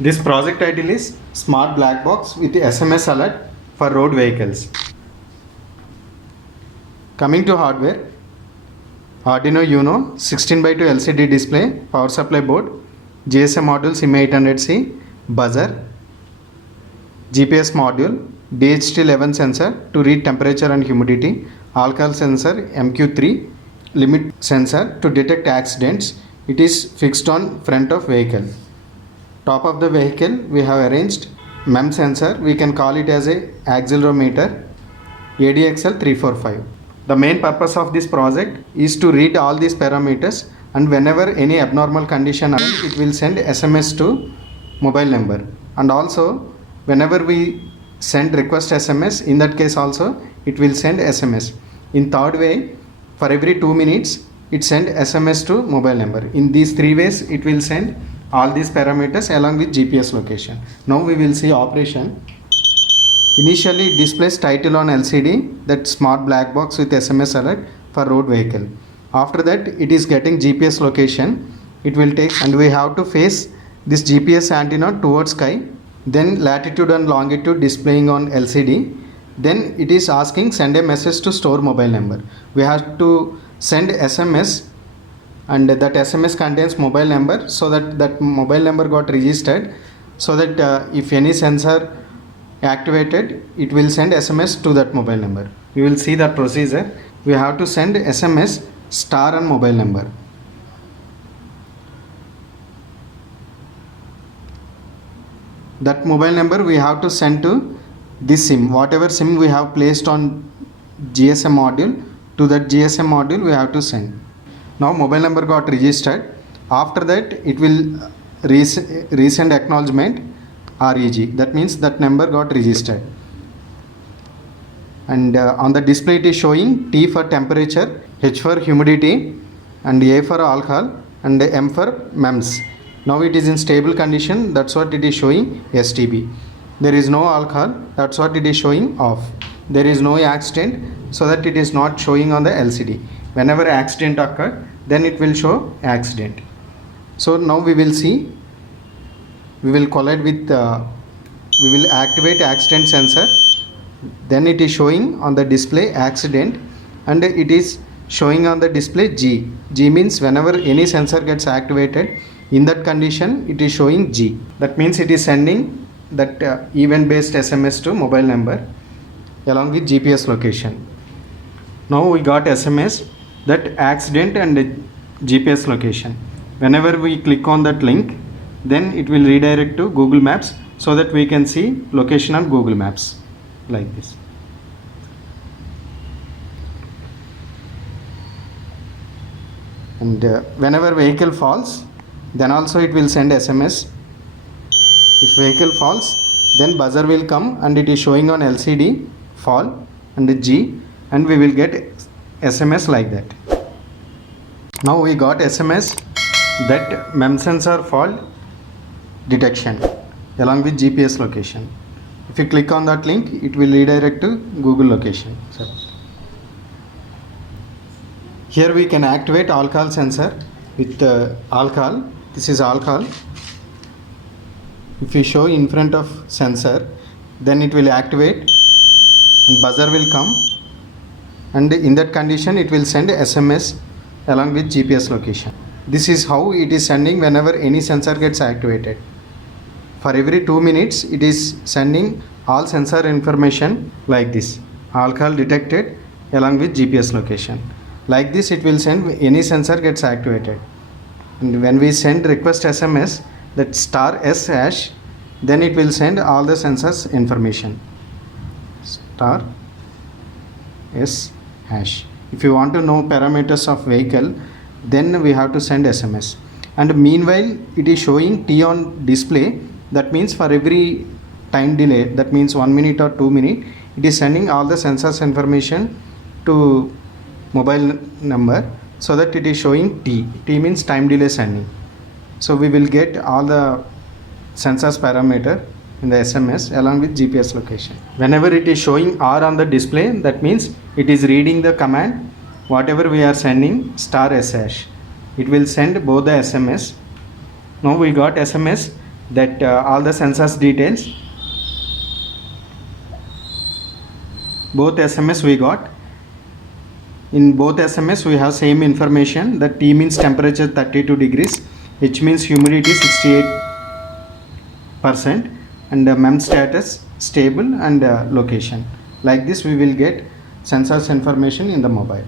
This project title is Smart Black Box with SMS Alert for Road Vehicles. Coming to hardware, Arduino Uno 16:2 LCD display, power supply board, GSM module SIM800C, buzzer, GPS module, DHT11 sensor to read temperature and humidity, alcohol sensor MQ3, limit sensor to detect accidents. It is fixed on front of vehicle. Top of the vehicle we have arranged MEM sensor, we can call it as a accelerometer ADXL 345. The main purpose of this project is to read all these parameters, and whenever any abnormal condition arises, it will send SMS to mobile number. And also whenever we send request SMS, in that case also it will send SMS. In third way, for every 2 minutes it send SMS to mobile number. In these three ways it will send all these parameters along with GPS location. Now we will see operation. Initially it displays title on LCD, that smart black box with SMS alert for road vehicle. After that it is getting GPS location. It will take, and we have to face this GPS antenna towards sky. Then latitude and longitude displaying on LCD. Then it is asking send a message to store mobile number. We have to send SMS, and that SMS contains mobile number, so that mobile number got registered, so that if any sensor activated, it will send SMS to that mobile number. We will see that procedure. We have to send SMS star and mobile number. That mobile number we have to send to this SIM, whatever SIM we have placed on GSM module, to that GSM module we have to send. Now mobile number got registered. After that it will resend acknowledgement REG, that means that number got registered. And on the display it is showing T for temperature, H for humidity, and A for alcohol, and M for MEMS. Now it is in stable condition, that's what it is showing STB. There is no alcohol, that's what it is showing off. There is no accident, so that it is not showing on the LCD. Whenever accident occurred, then it will show accident. So now we will see, we will collide with we will activate accident sensor. Then it is showing on the display accident, and it is showing on the display G. G means whenever any sensor gets activated, in that condition it is showing G. That means it is sending that event based SMS to mobile number along with GPS location. Now we got SMS that accident and GPS location. Whenever we click on that link, then it will redirect to Google Maps, so that we can see location on Google Maps like this. And whenever vehicle falls, then also it will send SMS. If vehicle falls, then buzzer will come, and it is showing on LCD fall and G, and we will get SMS like that. Now we got SMS that MEM sensor fault detection along with GPS location. If you click on that link, it will redirect to Google location. So here we can activate alcohol sensor with alcohol. This is alcohol. If you show in front of sensor, then it will activate and buzzer will come, and in that condition it will send SMS along with GPS location. This is how it is sending whenever any sensor gets activated. For every 2 minutes it is sending all sensor information like this. Alcohol detected along with GPS location. Like this it will send any sensor gets activated. And when we send request SMS, that star S hash, then it will send all the sensors information. Star S hash. If you want to know parameters of vehicle, then we have to send SMS. And meanwhile it is showing T on display. That means for every time delay, that means 1 minute or 2 minutes, it is sending all the sensors information to mobile number, so that it is showing T. T means time delay sending. So we will get all the sensors parameter in the SMS along with GPS location. Whenever it is showing R on the display, that means it is reading the command whatever we are sending star S hash. It will send both the SMS. Now we got SMS that all the sensors details. Both SMS we got. In both SMS we have same information, that T means temperature 32 degrees, H means humidity 68%, and MEM status stable, and location. Like this we will get sensors information in the mobile.